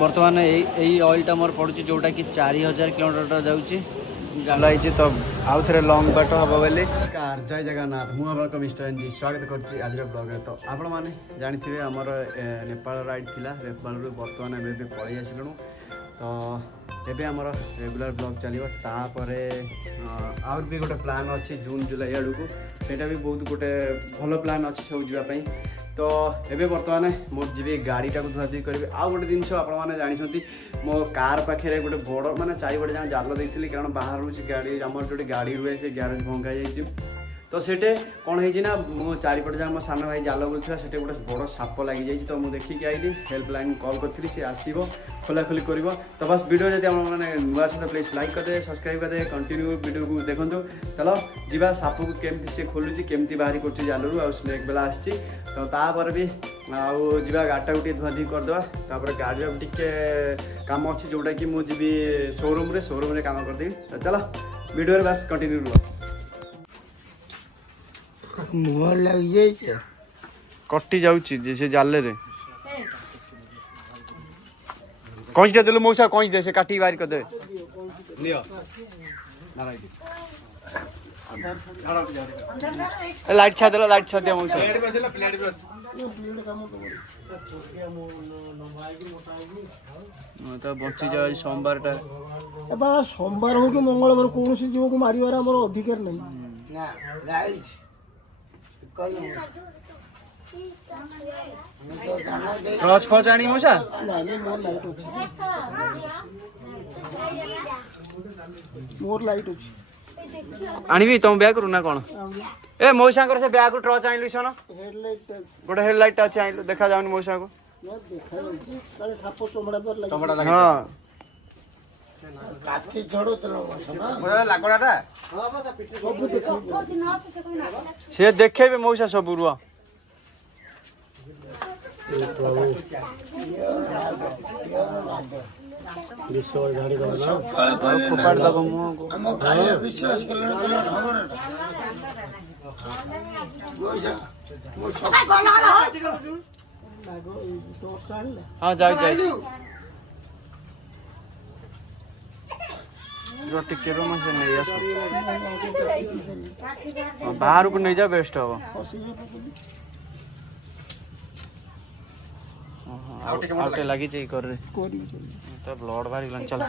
बर्तमान यही ऑयलटा मोर पड़ुଛି जोटा कि 4000 किलोमीटर जाऊँगी गलाई तो आउ थे लंग बाट हम बोली कार जय जगन्नाथ मुझे मिस्टर एनजी स्वागत करुँच आज ब्लॉग तो आपण मैंने जानी आमर नेपाल राइड थिला नेपाल बर्तमान एवं पलि आसलुँ तो एबे आमर रेगुलर ब्लॉग चलो तापर आउर भी गोटे प्लान अच्छी जून जुलाई आड़ को सेटा भी बहुत गोटे भल प्लान अच्छी सब जावाई तो एबे बर्तमान मोर जी गाड़ीटा को धुआधुई करी आउ गोटे जिन आपने जानते मो कार पाखे गोटे बड़ माने चारिपटे जहाँ जाल देती कारण बाहर गाड़ी आम जो गाड़ी रुए से ग्यारेज भंगा जाइए तो सेटे कौन है मो चारिपटे जहाँ मो सान भाई जाल बोलता से गोटे बड़ साप लगी जाइए तो मुझे देखिक आइली हेल्पलाइन कॉल करी सी आसो खोलाखोली कर तो बस वीडियो जब मैंने नुआ सहित प्लीज लाइक करदे सब्सक्राइब करदे कंटिन्यू वीडियो को देखो चलो जीवा साप को केमती सी खोलुची केमती बाहरी कर जालू आ स्नेक बेला आसी तो तापर भी आउ जीवा गाड़टा को धुआधुई करदे तापर गाड़ी टिके काम अच्छी जोटा कि मुझे शोरूम रे काम करदेवी तो चलो वीडियो बस कंटिन्यू रुह मुह लग जाए कटि जाऊँगी से जाले रे कौन देलु मौसा कौन दे से काटी बाहर कर दे लाइट छा देला लाइट छा दिया मौसा तो बची जाए सोमवार टा बाबा सोमवार हो कि मंगलवार कौन सी जीव को मारिवार हमर अधिकार नहीं ना राइट टॉर्च फॉर्च आनी मौसा मोर लाइट अछि आनिबी तुम बैग करू ना कोन ए मौसा कर से बैग को टॉर्च आइलु सन हेडलाइट गोटे हेडलाइट अछि आइलु देखा जाउनी मौसा को यार देखा जाउची साले साप चमड़ा पर लागी हां काटी छोड़ो तलो मौसा मोरा लागोडाटा हां बता पिटे सब देखो से देखेबे मौसा सब रुआ विश्वास गाड़ी दो ना फोपाड़ दबो मुंह को हम खाली विश्वास करले कला ढंगरटा मौसा मो सब गला लागो तो कान ले हां जाई जो टिकेरो में से नहीं आसो बाहर को नहीं जा बेस्ट हो आउटे लगी चाहिए कर रे तो ब्लड बाहर गलन चल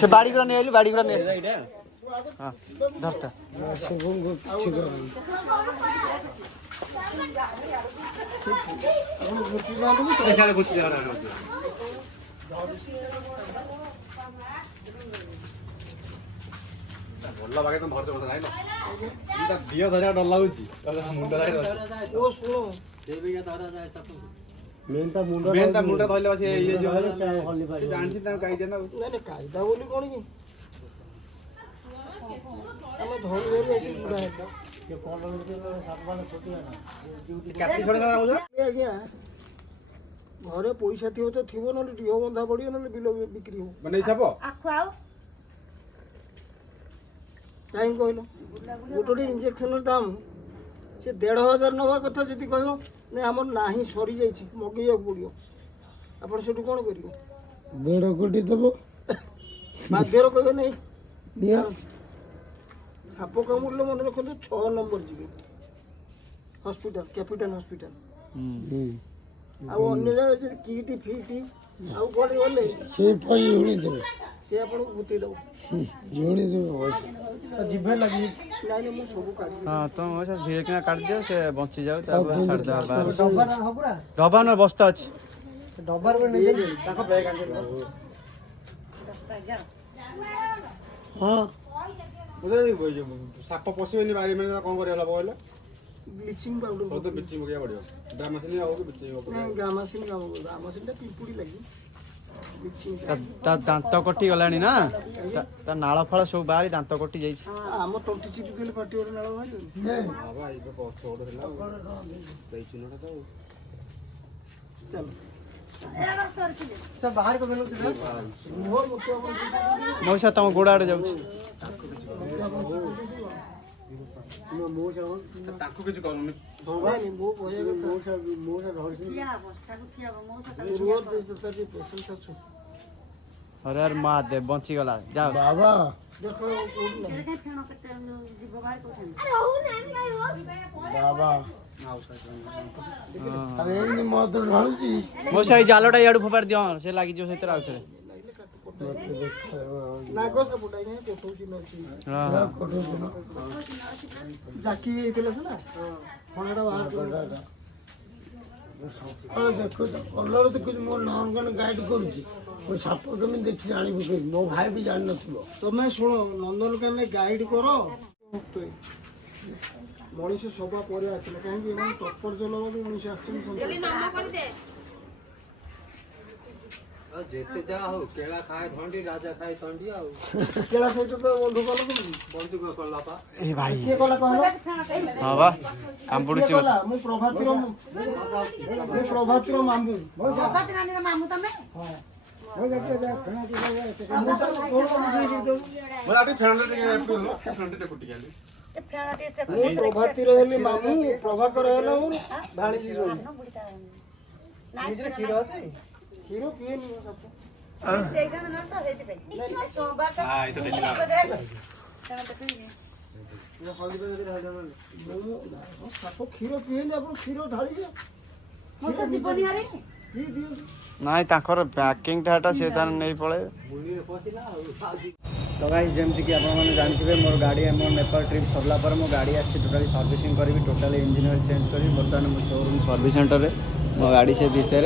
से बाड़ी ग्रा नहीं आइली बाड़ी ग्रा नहीं हां धरता ଭଲ ବାଗେ ତ ଧରତେ କଥା ନାଇଁ ଏଟା ଦିଅ ଧରିଆ ଡର ଲାଗୁଛି ମୁଣ୍ଡ ଧରି ओ सुनो ଦେବିକା ଧରା ଯାଏ ସାପ मेनता ମୁଣ୍ଡ ଧରିଲେ ବସି ଇଏ ଯୋଉ हल्ली पाई ଜାଣିଛି ତାଙ୍କ କାଇଦା ନା नहीं कायदा बोली कोन की ଆମେ ଧରି ଧରି ଆସି ବୁଢା ହେବା के कोन के साप वाले छोटी है ना କାଟି ଛଡେ ନା ବୁଝ आज्ञा घरे पैसा थियो तो थियो न टियो बंधा पड़ियो न बिल बिक्री हो ମାନେ ସାପ आखुआउ काई कहलो गोटोडी इंजेक्शन दाम से 1500 नवा कथा जति कहयो ने हमर नाही सरी जाई छी मगैया पड़ियो आपण सेटु कोन करियो 1.5 कोटी दबो बाध्यरो कहयो नहीं दिया साप कामुड़ले मन रखो 6 नंबर जीबे हॉस्पिटल कैपिटल हॉस्पिटल आ अन्य जगह जे कीटी फीटी आ कोडी गले से पई उड़ी देबे से आपण को बुती दो जोड़ी दो जिभे लगी नाही मु सब काढी हां तो मौसा धीरे किना काट दियो से बंची जाऊ तापर छाड़ दे बाहर डब्बा ना हपुरा डबा न बस्ता अछि डब्बार पे नहीं जाई ताको बैग आंदे हां ବୁଝା ସାପ ପଶିବେନି ବାରି ମାନେ କଣ କରିବା କହିଲେ ब्लीचिंग पाउडर ବହୁତ ବିଚି ମଗିଆ ପଡିବ ଡାମାସିନି ଆଉ କି ବିଚି ମଗିଆ नहीं गामासिन काम कर गामासिन ता पिपुडी लगी ब्लीचिंग ता दांत कटि गलानी ना ता नाळ फळ सब बाहरी दांत कटि जाई छी हम टंटी चिपी देले पाटी ओर नाळ भाई ବାବା ଏବେ ପଛ ଗୋଟେ ହେଲା ସେଇ ଚିହ୍ନଟା ତ चल ବାହାର କରିଦେଲୁ ସିଧା ମୁହଁ ମୁଖ୍ୟ ମଉସା ତମ ଗୋଡ଼ ଆଡ଼େ ଯାଉଛି। ତାକୁ କିଛି କରୁନି। अरे यार महादेव बची गला जा बाबा बाबा अरे मत ढालुची मौसा ये जालटा याडू फोपाड़ दियो से लागी जो सेतर आउसरे नागो सब उठाई नहीं कोठौची नची हां कोठौची न जाकी ହେଇଥିଲା ନା ଫଣାଟା ବାହାର କରିଟା ଦେଖୁ କଲର ଦେଖୁଛି ମୋ ନନ୍ଦନ ଗାଇଡ କରୁଛି ମୁଁ ସାପ କେମିତି ଦେଖି ଜାଣିବି କେମିତି ମୋ ଭାଇ ବି ଜାଣିନଥିବ ତମେ ଶୁଣ ନନ୍ଦନକାନନ ଗାଇଡ କର ମଣିଷ ସଭା ପରେ ଆସିଲେ କାହିଁକି ଏମାନେ ତତ୍ପର ଜଲବାୟୁ ମଣିଷ ଆସିଛନ୍ତି ଯେତେ ଯାହା ହଉ କେଳା ଖାଏ ଭଣ୍ଡି ରାଜା ଖାଏ ତଣ୍ଡି ଆଉ କେଳା ସହିତ ତ ବନ୍ଧୁ କଲ କେମିତି ବନ୍ଧୁକ କଲା ପା ए भाई କିଏ କଲା କହିଲ हां बा हम बुडुची କିଏ କଲା ମୁଁ ପ୍ରଭାତୀର ମାମୁଁ ପ୍ରଭାତୀ ନାନୀର ମାମୁଁ ତମେ ମୁଁ ତାକୁ କଣ ବୁଝେଇବି ତମକୁ? ମୁଁ ଆଟି ଫ୍ୟାନ୍ ଟିକେ ଫ୍ୟାନ୍ ଟିକେ ଫୁଟି ଗଲି। ଏ ଫେଣା ଟିକେ ମୁଁ ପ୍ରଭାତୀର ହେଲି ମାମୁଁ ପ୍ରଭାକର ହେଲା ମୋର ଭାଣିଜୀ ରୋହି ନିଜରେ କ୍ଷୀର ଅଛି କ୍ଷୀର ପିଏନି ମୋ ସାପ ଦେଇଥାନ୍ତ ନା ତ ସେଇଥିପାଇଁ ସୋମବାର ହଁ ଏଇ ତ ଦେଖିଲା। ମୁଁ ସାପ କ୍ଷୀର ପିଏନି ଆପଣ କ୍ଷୀର ଢାଳିବେ ମୋ ତ ଜୀବନି ହାରି ପିଇ ଦିଅନ୍ତୁ ନାଇଁ ତାଙ୍କର ପ୍ୟାକିଂ ଟାଟା ସେ ତାର ନେଇ ପଳେ ମୁଣ୍ଡିରେ ପଶିଲା ଆଉ तो गाइस जमती कि आपने जानते मोर गाड़ी मोर नेपाल ट्रिप सरला पर मो गाड़ी आसी टोटाली सर्विसिंग करी टोटाली इंजिन ऑयल चेंज करी बर्तमान मो शोरूम सर्विस सेंटर रे मो गाड़ी से भितर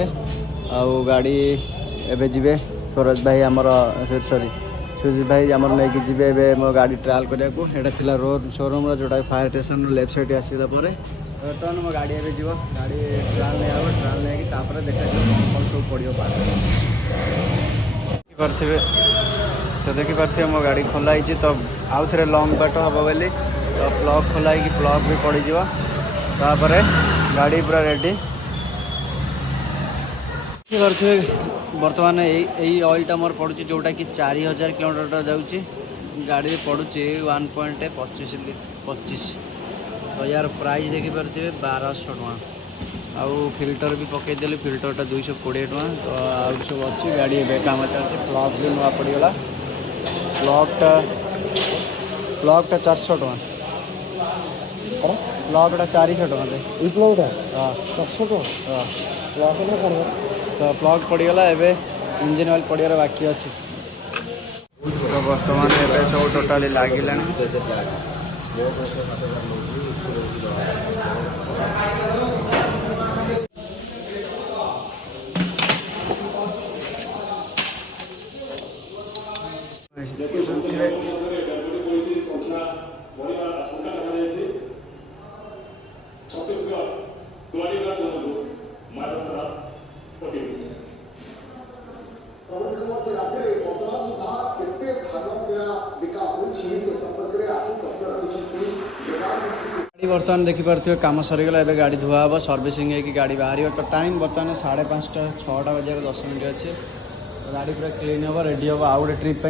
आउ गाड़ी एबे जिबे फरोज भाई आमर सॉरी सुजीत भाई आमर नहीं कि जिबे एबे मो गाड़ी ट्रायल करिया को एटा थिला रोड शोरूम रो जोटा फायर स्टेशन लेफ्ट साइड आसीला परे बर्तमान मो गाड़ी एबे जीवो गाड़ी ट्रायल नहीं आबो ट्रायल नहीं कि तापर देखा जो कौन सब पड़ियो पास करथिबे तो देखिपे मो गाड़ी खोला तो आउ थे लंग बाट हम बोली तो प्लग खोला प्लग भी पड़ज गाड़ी पूरा रेडी करते बर्तमान यही ऑयलटा मोर पड़ू जोटा कि 4000 किलोमीटर जाऊँगी गाड़ी पड़ू 1.25 तो यार प्राइस देखिपे 1200 टका आउ फिल्टर भी पकईदेली फिल्टरटा 220 टका तो आउ सब अच्छी गाड़ी ए काम चलती प्लग भी नुआ पड़गला प्लगटा 400 टका प्लगटा 400 टका এই প্লগটা हाँ 400 টাকা हाँ প্লগটা কোন तो प्लग पड़गला एबे इंजिन ऑयल पड़ियार बाकी अच्छी तो बर्तमान एबे सब टोटाली लागिला गाड़ी बर्तमान देखिपे कम सरीगला एबे गाड़ी धुआ हम सर्विसिंग है कि गाड़ी बाहर तो टाइम बर्तमान 5:30 6टा बजे 10 मिनट अच्छे गाड़ी पूरा क्लीन हम रेडी हम आउ गोटे ट्रिप।